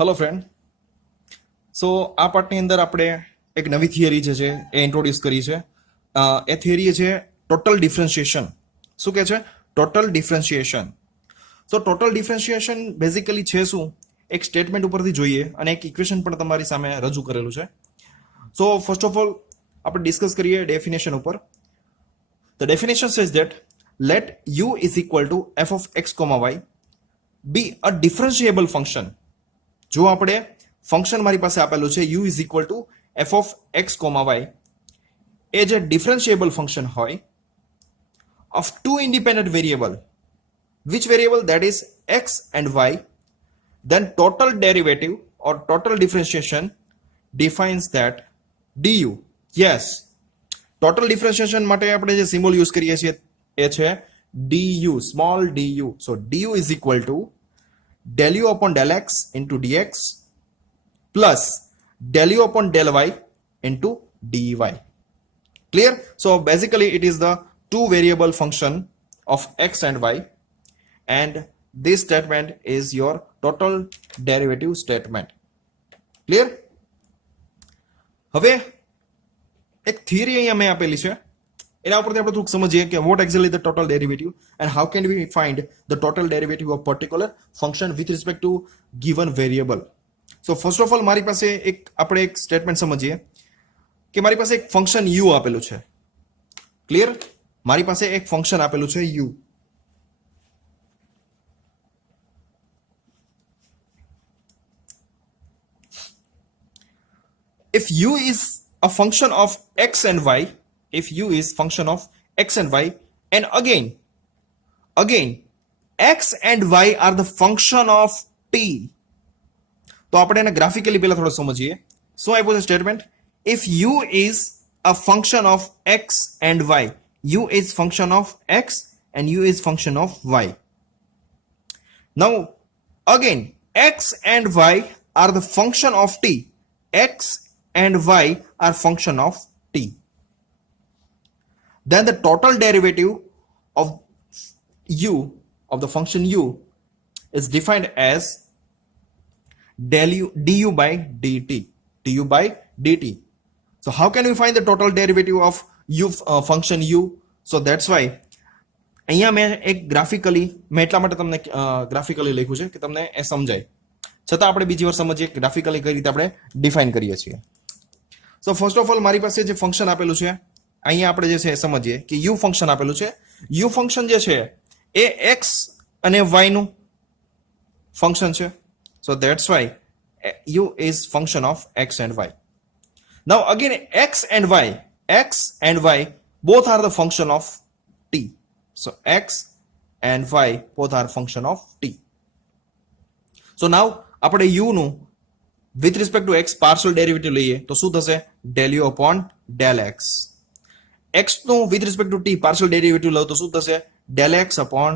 Hello friend. સો આ પાર્ટની અંદર આપણે એક નવી થિયરી જે છે એ ઇન્ટ્રોડ્યુસ કરી છે. એ થિયરી છે ટોટલ ડિફરન્શિએશન. શું કહે છે? Total differentiation. સો ટોટલ ડિફરન્શિએશન બેઝિકલી છે શું? એક સ્ટેટમેન્ટ ઉપરથી જોઈએ અને એક ઇક્વેશન પણ તમારી સામે રજૂ કરેલું છે. સો ફર્સ્ટ ઓફ ઓલ આપણે ડિસ્કસ કરીએ ડેફિનેશન ઉપર. The definition says that let u is equal to f of x, y be a differentiable function. જો આપણે ફંક્શન મારી પાસે આપેલું છે u is equal to f of x, y એ જે ડિફરન્શિએબલ ફંક્શન હોય of two independent variable, which variable? That is x and y, then total derivative or total differentiation defines that du. Yes, total differentiation માટે આપણે જે symbol use કરીએ છીએ એ છે du, small du. So du is equal to del u upon del x into dx plus del u upon del y into dy. Clear? So basically it is the two variable function of x and y, and this statement is your total derivative statement. Clear? હવે એક theory અહીંયા મેં આપેલી છે, એના ઉપરથી આપણે થોડુંક સમજીએ કે what exactly the total derivative and how can we find the total derivative of particular function with respect to given variable. So first of all મારી પાસે આપણે એક સ્ટેટમેન્ટ સમજીએ કે મારી પાસે એક ફંક્શન u આપેલું છે. ક્લિયર? મારી પાસે એક ફંક્શન આપેલું છે u. If u is a function of x and y, if u is function of x and y, and again x and y are the function of t. તો આપણે એને ગ્રાફિકલી પહેલા થોડો સમજીએ. શું આપ્યું છે statement? If u is a function of x and y, u is function of x and u is function of y. Now again x and y are the function of t. X and y are function of t. Then the total derivative of u, of the function u, is defined as du by dt. du by dt. So how can we find the total derivative of u function u? So that's why અહીંયા મેં એક graphically મેં એટલા માટે તમને graphically લખ્યું છે કે તમને એ સમજાય. છતાં આપણે બીજી વાર સમજીએ ગ્રાફિકલી કઈ રીતે આપણે ડિફાઇન કરીએ છીએ. સો ફર્સ્ટ ઓફ ઓલ મારી પાસે જે ફંક્શન આપેલું છે અહીંયા આપણે જે છે સમજીએ કે u ફંક્શન આપેલું છે. u ફંક્શન જે છે એ x અને y નું ફંક્શન છે. So that's Y u is function of x and y. Now again x and y both are the function of t. So x and y both are function of t. So now આપણે u નું with respect to x partial derivative લઈએ તો શું થશે? del u upon del x. x નું with respect to t partial derivative લઉં તો શું થશે? del x upon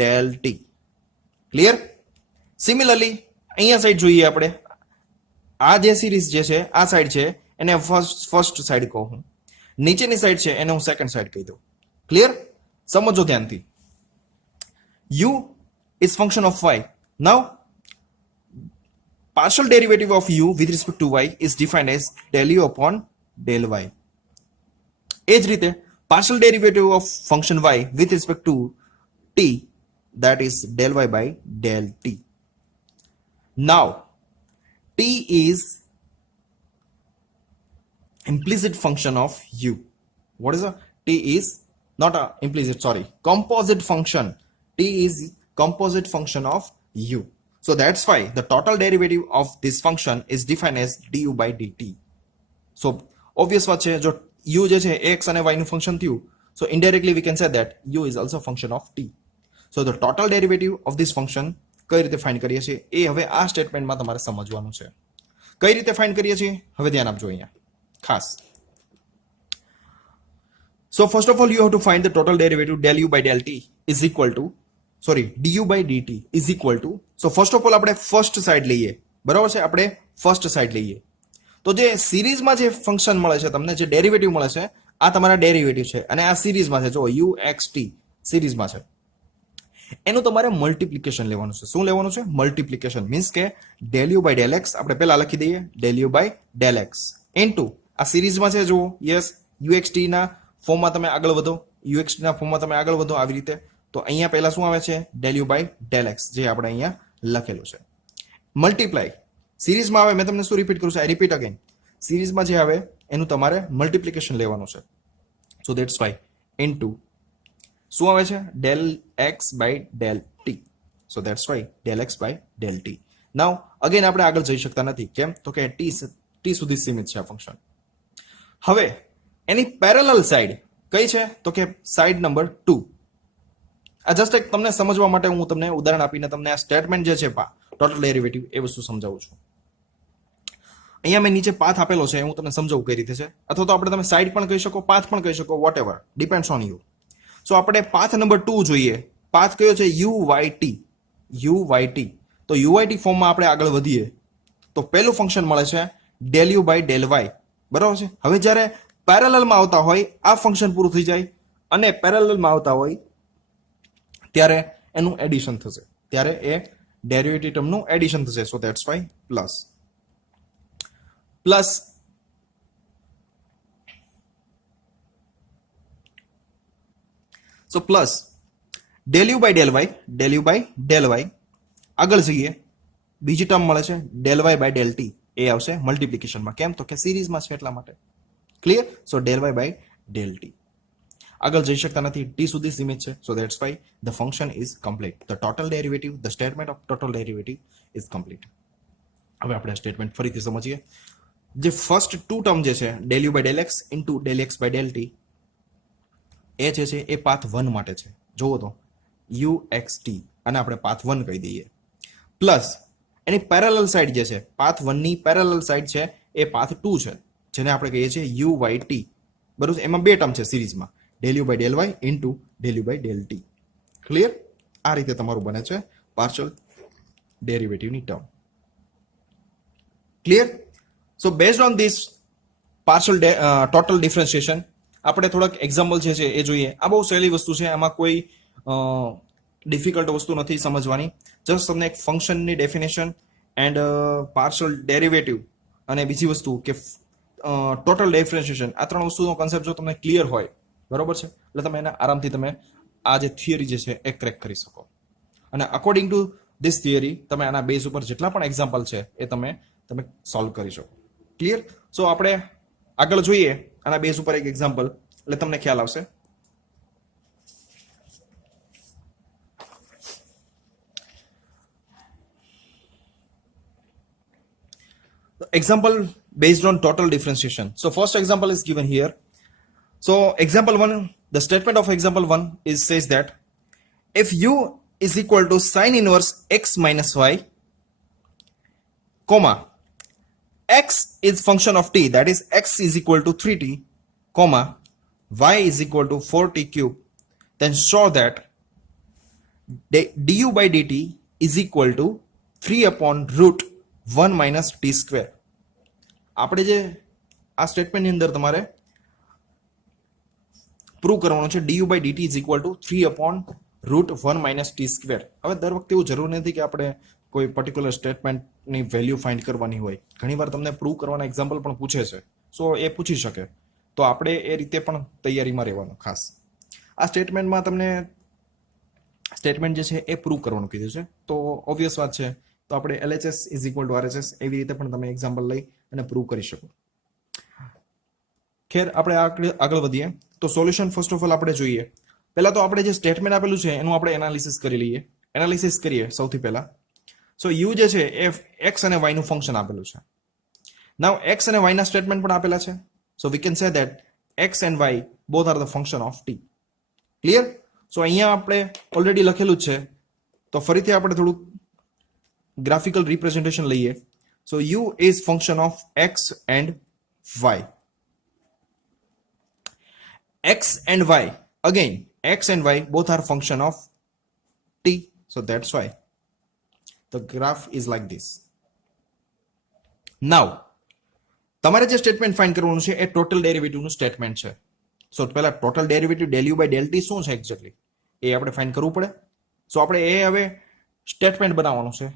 del t. Clear? Similarly અહીંયા સાઈડ જોઈએ આપણે. આ જે સિરીઝ જે છે આ સાઈડ છે એને ફર્સ્ટ સાઈડ કહું હું, નીચેની સાઈડ છે એને હું સેકન્ડ સાઈડ કહી દઉં. ક્લિયર? સમજો ધ્યાનથી. u is function of y. Now partial derivative of u with respect to y is defined as del u upon del y. એ જ રીતે partial derivative of function y with respect to t, that is del y by del t. Now t is implicit function of u. What is a t is not a implicit, sorry, composite function. T is composite function of u. So that's why the total derivative of this function is defined as du by dt. So obvious વાત છે, જો u જે છે x અને y નું function થયું, so indirectly we can say that u is also a function of t. So the total derivative of this function કઈ રીતે ફાઇન્ડ કરીએ છીએ એ હવે આ સ્ટેટમેન્ટમાં તમારે સમજવાનું છે. કઈ રીતે ફાઇન્ડ કરીએ છીએ હવે ધ્યાન આપજો અહીંયા ખાસ. So first of all you have to find the total derivative del u by del t is equal to, sorry, du by dt is equal to. So first of all આપણે first side લઈએ. બરાબર છે? આપણે first side લઈએ તો જે સિરીઝમાં જે ફંક્શન મળે છે તમને, જે ડેરિવેટિવ મળે છે આ તમારા ડેરિવેટિવ છે અને આ સિરીઝમાં છે. જો u x t સિરીઝમાં છે. એનું તમારે મલ્ટિપ્લિકેશન લેવાનું છે. શું લેવાનું છે? મલ્ટિપ્લિકેશન. મીન્સ કે del u by del x આપણે પહેલા લખી દઈએ, del u by del x into આ સિરીઝમાં છે જુઓ, યસ, યુએક્સટી ના ફોર્મમાં તમે આગળ વધો, યુએક્સટી ના ફોર્મમાં તમે આગળ વધો આવી રીતે. તો અહીંયા પહેલા શું આવે છે? Del u by del x, જે આપણે અહીંયા લખેલું છે. મલ્ટીપ્લાય સિરીઝમાં આવે, મેં તમને શું રિપીટ કરું છું? આઈ રિપીટ અગેન. સિરીઝમાં જે આવે એનું તમારે મલ્ટિપ્લિકેશન લેવાનું છે. સો દેટ્સ વાય ઇન્ટુ શું આવે છે? Del x by del t. So that's why del x by del t. Now again આપણે આગળ જઈ શકતા નથી. કેમ? તો કે ટી સુધી સીમિત છે આ ફંક્શન. હવે એની પેરેલલ સાઈડ કઈ છે? તો કે સાઈડ નંબર 2. આ જસ્ટ એક તમને સમજવા માટે હું તમને ઉદાહરણ આપીને તમને આ સ્ટેટમેન્ટ જે છે ટોટલ ડેરિવેટિવ એ વસ્તુ સમજાવું છું. અહીંયા મેં નીચે પાથ આપેલો છે, હું તમને સમજાવું કઈ રીતે છે. અથવા તો આપણે તમે સાઈડ પણ કહી શકો, પાથ પણ કહી શકો, whatever, depends on you. So આપણે પાથ નંબર 2 જોઈએ. પાથ કયો છે? યુવાયટી. તો યુવાયટી ફોર્મમાં આપણે આગળ વધીએ તો પહેલું ફંક્શન મળે છે del u by del y. બરાબર છે? હવે જ્યારે પેરેલલમાં આવતા હોય આ ફંક્શન પૂરું થઈ જાય અને પેરેલલમાં આવતા હોય ત્યારે એનું એડિશન થશે, ત્યારે એ ડેરિવેટિવ ટર્મનું એડિશન થશે. So that's why plus so plus del u by del y. આગળ જઈએ, બીજી ટર્મ મળે છે del y by del t. એ આવશે મલ્ટિપ્લિકેશનમાં. કેમ? તો કે સિરીઝમાં છે એટલા માટે. Clear? So del y by del t. આગળ જઈ શકતા નથી, ટી સુધી સીમિત છે. So that's why the function is complete. The total derivative, the statement of total derivative is complete. હવે આપણે સ્ટેટમેન્ટ ફરીથી સમજીએ. જે ફર્સ્ટ 2 ટર્મ જે છે del u by del x into del x by del t, એ જે છે એ પાથ 1 માટે છે. જોવો તો યુ એક્સ ટી, અને આપણે પાથ 1 કહી દઈએ. પ્લસ એની પેરેલલ સાઈડ જે છે, પાથ 1 ની પેરેલલ સાઈડ છે એ પાથ 2 છે, જેને આપણે કહીએ છીએ યુ વાય ટી. બરોબર? એમાં 2 ટર્મ છે સિરીઝમાં, del u by del y into del u by del t. Clear? આ રીતે તમારું બને છે પાર્શિયલ ડેરિવેટિવની term. Clear? So based on this partial total differentiation આપણે થોડાક એક્ઝામ્પલ જે છે એ જોઈએ. આ બહુ સહેલી વસ્તુ છે, આમાં કોઈ ડિફિકલ્ટ વસ્તુ નથી સમજવાની. જસ્ટ તમને એક ફંક્શનની ડેફિનેશન એન્ડ પાર્શિયલ ડેરિવેટિવ અને બીજી વસ્તુ કે ટોટલ ડિફરન્શિએશન, આ 3 વસ્તુનો કન્સેપ્ટ જો તમને ક્લિયર હોય, બરોબર છે, એટલે તમે એને આરામથી તમે આ જે થિયરી જે છે એ ક્રેક કરી શકો. અને અકોર્ડિંગ ટુ ધીસ થિયરી તમે આના બેઝ ઉપર જેટલા પણ એક્ઝામ્પલ છે એ તમે સોલ્વ કરી શકો. ક્લિયર? સો આપણે આગળ જોઈએ આના બેઝ ઉપર એક એક્ઝામ્પલ, એટલે તમને ખ્યાલ આવશે. Example based on total differentiation. So first example is given here. So example 1, the statement of example 1 is says that if u is equal to sine inverse x minus y, comma x is function of t, that is x is equal to 3t, comma y is equal to 4t cube, then show that du by dt is equal to 3 upon root 1 minus t square. આપણે જે આ સ્ટેટમેન્ટની અંદર તમારે prove કરવાનું છે du by dt is equal to 3 upon root 1 minus t square. હવે દર વખતે એવું જરૂર નથી કે આપણે કોઈ પર્ટિક્યુલર સ્ટેટમેન્ટની વેલ્યુ ફાઇન્ડ કરવાની હોય. ઘણીવાર તમને પ્રૂવ કરવાના એક્ઝામ્પલ પણ પૂછે છે, સો એ પૂછી શકે. તો આપણે એ રીતે પણ તૈયારીમાં રહેવાનું ખાસ. આ સ્ટેટમેન્ટમાં તમને સ્ટેટમેન્ટ જે છે એ પ્રૂવ કરવાનું કીધું છે, તો ઓબ્વિયસ વાત છે. તો આપણે LHS is equal two RHS એવી રીતે પણ તમે એક્ઝામ્પલ લઈ અને પ્રૂવ કરી શકો. ખેર આપણે આગળ વધીએ તો સોલ્યુશન ફર્સ્ટ ઓફ ઓલ આપણે જોઈએ. પહેલા તો આપણે જે સ્ટેટમેન્ટ આપેલું છે એનું આપણે એનાલિસિસ કરી લઈએ. એનાલિસિસ કરીએ સૌથી પહેલા. સો યુ જે છે એ એક્સ અને વાય નું ફંક્શન આપેલું છે. નાઉ એક્સ અને વાય ના સ્ટેટમેન્ટ પણ આપેલા છે. So we can say that x and y both are the function of t. Clear? So અહીંયા આપણે ઓલરેડી લખેલું જ છે, તો ફરીથી આપણે થોડુંક graphical representation લઈએ. So u is function of x and y. X and y, again x and y both are function of t, so that's why the graph is like this. Now તમારે જે statement find કરવાનું છે એ total derivative નું statement છે. સો પહેલા total derivative del u by del t શું છે exactly એ આપણે ફાઇન્ડ કરવું પડે. સો આપણે એ હવે સ્ટેટમેન્ટ બનાવવાનું છે.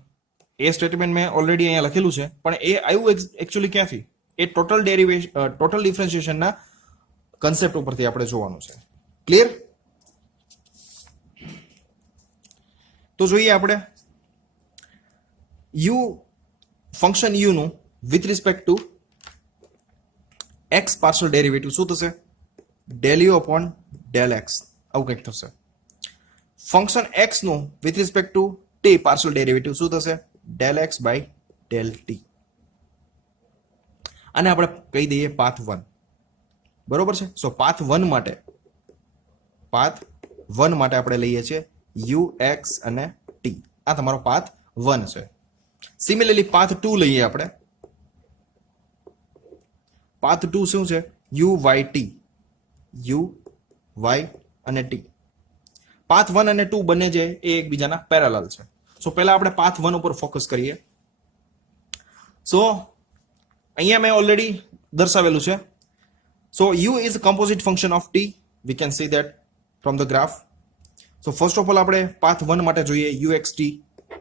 એ સ્ટેટમેન્ટ મેં ઓલરેડી અહીંયા લખેલું છે, પણ એ આવ્યું એકચ્યુઅલી ક્યાંથી? એ ટોટલ ડિફરન્શિએશનના કન્સેપ્ટ ઉપરથી આપણે જોવાનું છે. ક્લિયર? તો જોઈએ આપણે યુ ફંક્શન યુ નું with respect to x partial derivative શું થશે? Del u upon del x, આવું કંઈક થશે. ફંક્શન એક્સ નું with respect to t partial derivative શું થશે? Del x by del t. આને આપણે કહી દઈએ પાથ 1. બરોબર છે? સો પાથ 1 માટે આપણે લઈએ છીએ યુ એક્સ અને ટી. આ તમારો પાથ 1 છે. સિમિલરલી પાથ 2 લઈએ આપણે. પાથ 2 શું છે? U y t, u y અને ટી. પાથ 1 અને 2 બંને જે એ એકબીજાના પેરેલલ છે. સો પહેલા આપણે પાથ 1 ઉપર ફોકસ કરીએ. સો અહીંયા મેં ઓલરેડી દર્શાવેલું છે. સો u is a composite function of t. We can see that from the graph. So first of all આપણે પાથ 1 માટે જોઈએ uxt.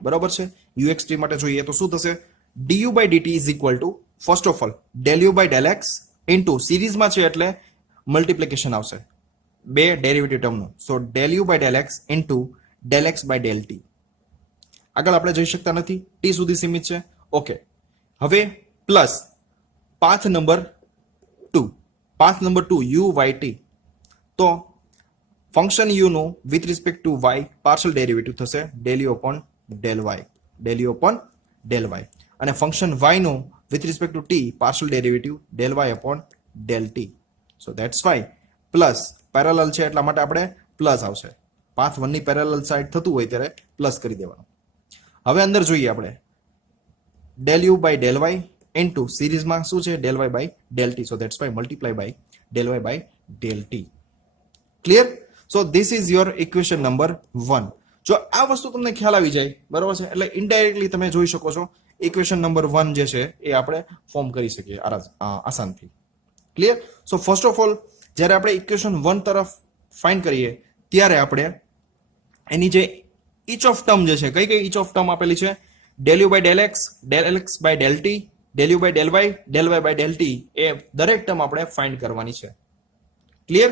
બરાબર છે? uxt માટે જોઈએ તો શું થશે? du by dt is equal to first of all del u by del x into સિરીઝમાં છે એટલે મલ્ટિપ્લિકેશન આવશે બે ડેરિવેટિવ ટર્મનું. So del u by del x into del x by del t. આગળ આપણે જઈ શકતા નથી, t સુધી સીમિત છે. ઓકે, હવે plus path number 2 u y t. તો ફંક્શન u નું with respect to y partial derivative થશે del u upon del y, અને ફંક્શન y નું with respect to t partial derivative del y upon del t. So that's why plus parallel છે એટલા માટે આપણે plus આવશે. Path 1 ની parallel side થતું હોય ત્યારે પ્લસ કરી દેવાનું. હવે અંદર જોઈએ આપણે del u by del y into સિરીઝમાં શું છે? del y by del t. So that's why multiply by del y by del t. Clear? So this is your equation number 1. જો આ વસ્તુ તમને ખ્યાલ આવી જાય, બરાબર છે, એટલે ઇનડાયરેક્ટલી તમે જોઈ શકો છો ઇક્વેશન નંબર 1 જે છે એ આપણે ફોર્મ કરી શકીએ આસાનથી. Clear? So first of all જ્યારે આપણે ઇક્વેશન 1 તરફ ફાઇન્ડ કરીએ ત્યારે આપણે એની જે ઈચ ઓફ ટર્મ જે છે, કઈ ઈચ ઓફ ટર્મ આપેલી છે? del u by del x by del t, del u by del y by del t, એ દરેક ટર્મ આપણે ફાઇન્ડ કરવાની છે. Clear?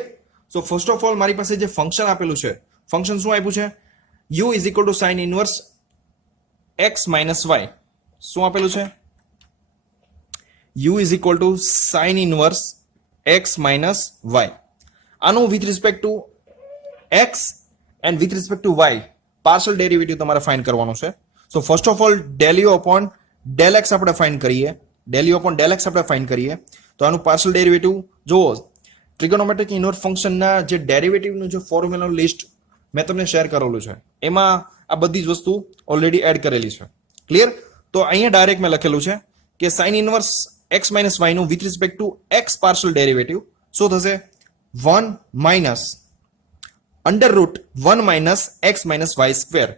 So first of all મારી પાસે જે ફંક્શન આપેલું છે, ફંક્શન શું આપ્યું છે? u is equal to sin inverse x minus y. શું આપેલું છે? u is equal to sin inverse x minus y. આનું with respect two x and with respect to y partial derivative તમારે ફાઇન્ડ કરવાનું છે. So first of all del u upon del x આપણે find કરીએ. del u upon del x આપણે find કરીએ તો આનું પાર્શલ ડેરિવેટિવ જુઓ. ટ્રિગોનોમેટ્રિક ઇન્વર્સ ફંક્શનના જે ડેરિવેટિવનું જે ફોર્મ્યુલાનું લિસ્ટ મેં તમને શેર કરેલું છે એમાં આ બધી જ વસ્તુ ઓલરેડી એડ કરેલી છે. ક્લિયર? તો અહીંયા ડાયરેક્ટ મેં લખેલું છે કે sine inverse x minus y નું with respect two x partial derivative શું થશે? 1 minus under root 1 minus x minus y square.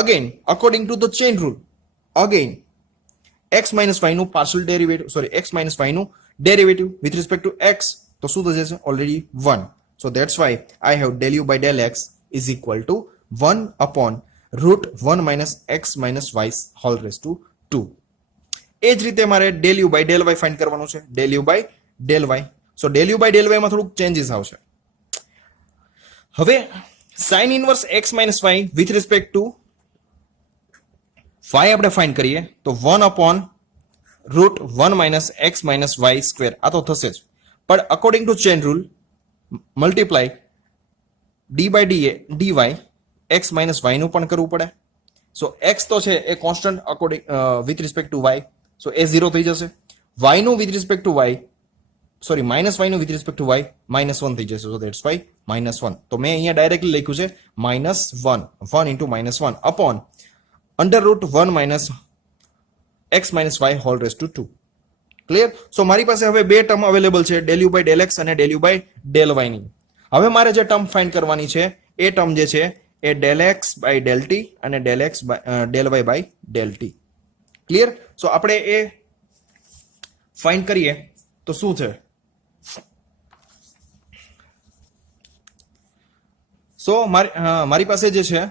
Again, according to the chain rule, again, x minus y નું partial derivative, x minus y નું derivative with respect to x, તો શું થશે? Already 1. So that's why I have del u by del x is equal to 1 upon root 1 minus x minus y whole raised to 2. એ જ રીતે મારે del u by del y find કરવાનું છે. del u by del y. So del u by del y માં થોડુંક changes આવશે. હવે sin inverse x minus y with respect to y આપણે ફાઇન્ડ કરીએ તો 1 upon root 1 minus x minus y square. આ તો થશે જ, પણ according to chain rule multiply d by dy x minus y નું પણ કરવું પડે. સો x તો છે એ constant according with respect to y, so એ 0 થઈ જશે. y નું with respect to y, minus y નું વિથ રિસ્પેક્ટ ટુ y -1 થઈ જશે. So that's why -1. તો મેં અહીંયા ડાયરેક્ટલી લખ્યું છે -1 into -1 upon under root 1 minus x minus y whole raised to 2. Clear? So મારી પાસે હવે બે ટર્મ અવેલેબલ છે, del u by del x અને del u by del y ની. હવે મારે જે ટર્મ ફાઇન્ડ કરવાની છે એ ટર્મ જે છે એ del x by del t અને del y by del t. Clear? So આપણે એ ફાઇન્ડ કરીએ તો શું છે? સો મારી પાસે જે છે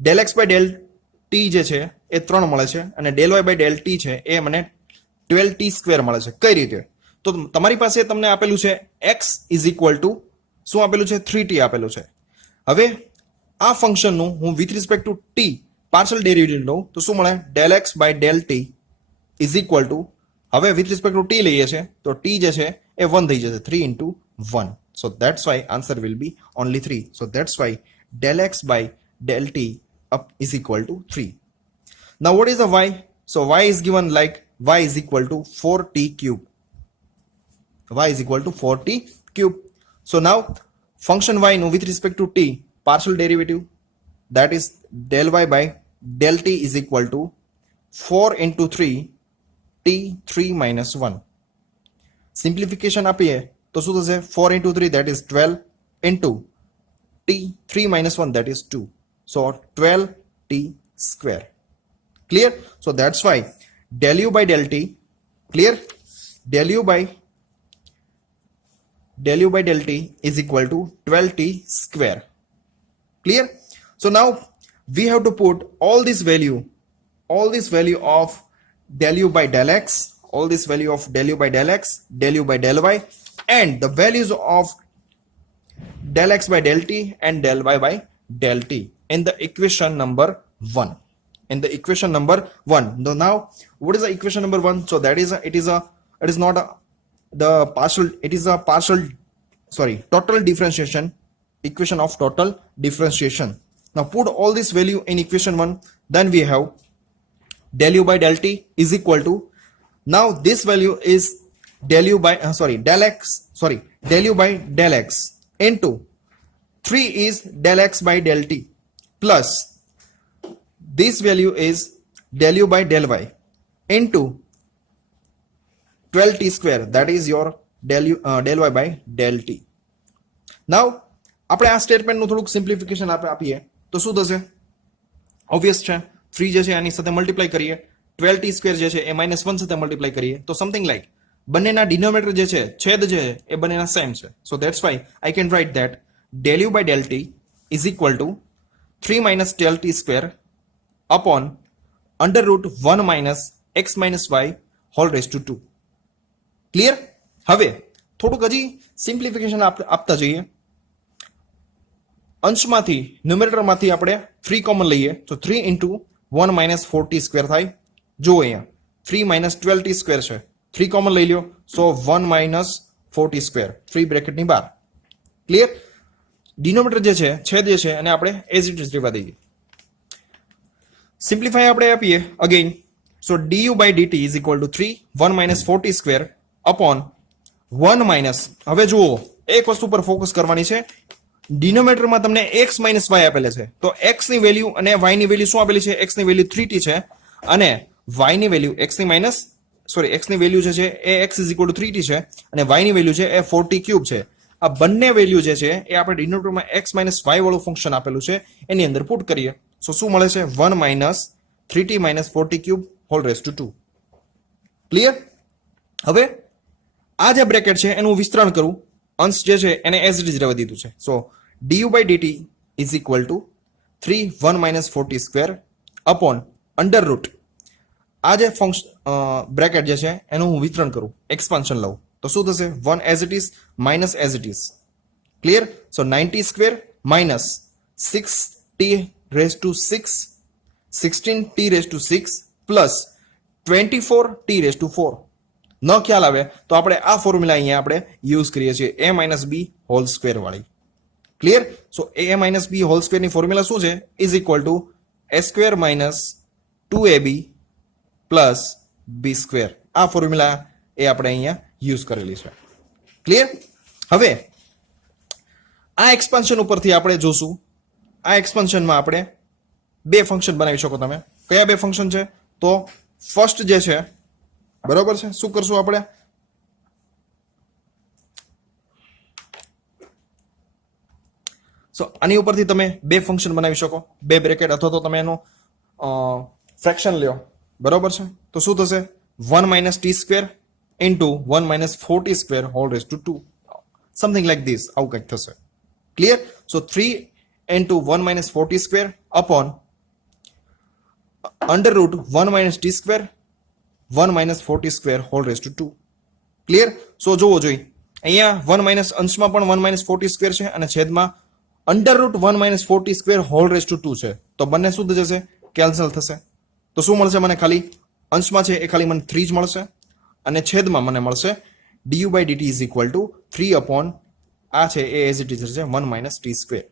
del x by del t જે છે એ 3 મળે છે અને del y by del t છે એ મને 12t² મળે છે. કઈ રીતે? તો તમારી પાસે તમને આપેલું છે x ઇઝ ઇક્વલ ટુ શું આપેલું છે 3t આપેલું છે. હવે આ ફંક્શનનું હું with respect to t partial derivative લઉં તો શું મળે del x by del t is equal to હવે વિથ રિસ્પેક્ટ ટુ t લઈએ છે તો t જે છે એ 1 થઈ જશે 3 into 1. So that's why answer will be only 3. So that's why del x by del t up is equal to 3. Now what is the y? So y is given like y is equal to 4t cube. Y is equal to 4t cube. So now function y no with respect to t partial derivative, that is del y by del t is equal to 4 into 3 t 3 minus 1. Simplification આપીએ તો શું થશે 4 into 3 that is 12 into t 3 minus 1 that is 2. So 12t square. Clear? So that's why del u by del t, clear? Del u by del t is equal to 12t square. Clear? So now we have to put all this value of del u by del x, all this value of del u by del x, del u by del y, and the values of del x by del t and del y by del t in the equation number 1. In the equation number 1. So now, what is the equation number 1? So that is total differentiation, equation of total differentiation. Now put all this value in equation 1, then we have del u by del t is equal to, now this value is del u by del u by del x into 3 is del x by del t plus this value is del u by del y into 12t square, that is your del y by del t. Now આપણે આ સ્ટેટમેન્ટનું થોડુંક simplification આપીએ તો શું થશે? Obvious છે 3 જે છે આની સાથે મલ્ટીપ્લાય કરીએ, 12t સ્ક્વેર જે છે એ -1 સાથે મલ્ટીપ્લાય કરીએ તો સમથિંગ લાઈક બંનેના ડિનોમિનેટર જે છે છેદ જે છે એ બંનેના સેમ છે. So that's why I can write that del u by del t is equal to 3 minus 12t square upon under root 1 minus x minus y whole raised to 2. Clear? હવે થોડુંક હજી સિમ્પ્લિફિકેશન આપતા જઈએ. અંશમાંથી ન્યુમેરેટરમાંથી આપણે 3 common લઈએ તો 3 into 1 minus 4t square થાય. જો અહીંયા 3 minus 12t square છે, 3 કોમન લઈ લ્યો, સો 1 minus 4t square 3 બ્રેકેટની બહાર. ક્લિયર? ડિનોમિનેટર જે છે છેદ જે છે અને આપણે એઝ ઇટ ઇઝ રહેવા દઈએ. સિમ્પ્લિફાય આપણે આપીએ again. So du by dt is equal to 3 1 minus 4t square upon 1 minus, હવે જુઓ એક વસ્તુ પર ફોકસ કરવાની છે. ડિનોમિનેટરમાં તમને x minus y આપેલા છે તો x ની વેલ્યુ અને y ની વેલ્યુ શું આપેલી છે? x ની વેલ્યુ 3t છે અને y ની વેલ્યુ x ની વેલ્યુ જે છે એ x is equal to 3t છે અને y ની વેલ્યુ છે એ 4t ક્યુબ છે. આ બંને વેલ્યુ જે છે એ આપણે ડિનોમિનેટરમાં x minus y વાળું ફંક્શન આપેલું છે એની અંદર પુટ કરીએ. સો શું મળે છે? 1 minus 3t minus 4t cube whole raise to 2. Clear? હવે આ જે બ્રેકેટ છે એનું વિસ્તરણ કરું, અંશ જે છે એને એઝ ઇટ ઇઝ રહેવા દીધું છે. સો du by dt is equal to 3 1 minus 4t square upon under root, આ જે ફંક્શન બ્રેકેટ જે છે એનું હું વિસ્તરણ કરું, એક્સપાન્શન લઉં તો શું થશે? 1 as it is minus as it is. Clear? So 9t square minus 6t raised to 6 16t raised to 6 plus 24t raised to 4. ન ખ્યાલ આવે તો આપણે આ ફોર્મ્યુલા અહીંયા આપણે યુઝ કરીએ છીએ a minus b whole square વાળી. Clear? So a minus b whole square ની ફોર્મ્યુલા શું છે? Is equal to a square minus 2ab plus b square. આ ફોર્મ્યુલા એ આપણે અહીંયા યુઝ કરેલી છે. ક્લિયર? હવે આ એક્સપાન્શન ઉપરથી આપણે જોશું, આ એક્સપાન્શનમાં આપણે બે ફંક્શન બનાવી શકો તમે. કયા બે ફંક્શન છે? તો ફર્સ્ટ જે છે, બરોબર છે, શું કરશું આપણે? સો આની ઉપરથી તમે બે ફંક્શન બનાવી શકો, બે બ્રેકેટ, અથવા તો તમે એનું ફ્રેક્શન લ્યો, બરોબર છે. તો શું થશે? 1 minus t square into 1 minus 4t square whole raised to 2. Something like this, આવું કંઈક થશે. Clear? So 3 into 1 minus 40 square upon under root 1 minus t square 1 minus 40 square whole raised to 2. Clear? સો જોવો જોઈએ અહીંયા 1 માઇનસ અંશમાં પણ 1 minus 40 square છે અને છેદમાં under root 1 minus 40 square whole raise to 2 છે. તો બંને શુદ્ધ જશે, કેન્સલ થશે. તો શું મળશે મને? ખાલી અંશમાં છે એ ખાલી મને 3 જ મળશે અને છેદમાં મને મળશે du by dt is equal to 3 upon આ છે એ એઝ ઇટ ઇઝ છે 1 minus t square.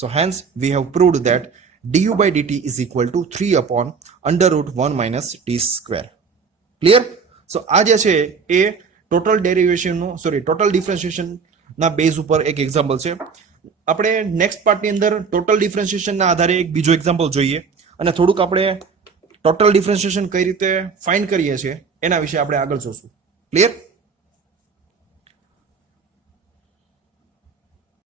So hence we have proved that du by dt is equal to 3 upon under root 1 minus t square. Clear? So આ જે છે એ total ડેરિવેશનનું total ડિફરન્શિએશનના base ઉપર એક example છે. આપણે નેક્સ્ટ પાર્ટની અંદર total ડિફરન્શિએશનના આધારે એક બીજો એક્ઝામ્પલ જોઈએ અને થોડુંક આપણે ટોટલ ડિફરન્શિએશન કઈ રીતે ફાઇન્ડ કરીએ છીએ એના વિશે આપણે આગળ જોશું. ક્લિયર?